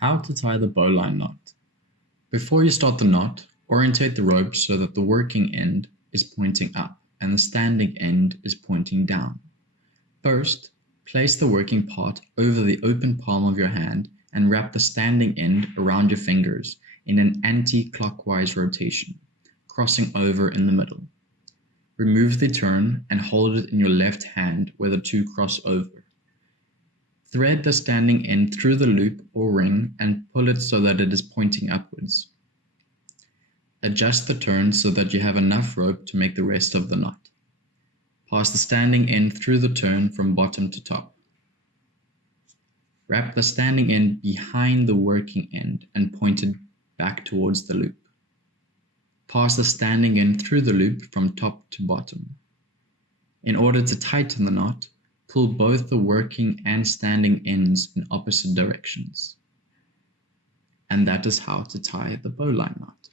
How to tie the bowline knot. Before you start the knot, orientate the rope so that the working end is pointing up and the standing end is pointing down. First, place the working part over the open palm of your hand and wrap the standing end around your fingers in an anti-clockwise rotation, crossing over in the middle. Remove the turn and hold it in your left hand where the two cross over. Thread the standing end through the loop or ring and pull it so that it is pointing upwards. Adjust the turn so that you have enough rope to make the rest of the knot. Pass the standing end through the turn from bottom to top. Wrap the standing end behind the working end and point it back towards the loop. Pass the standing end through the loop from top to bottom. In order to tighten the knot, pull both the working and standing ends in opposite directions. And that is how to tie the bowline knot.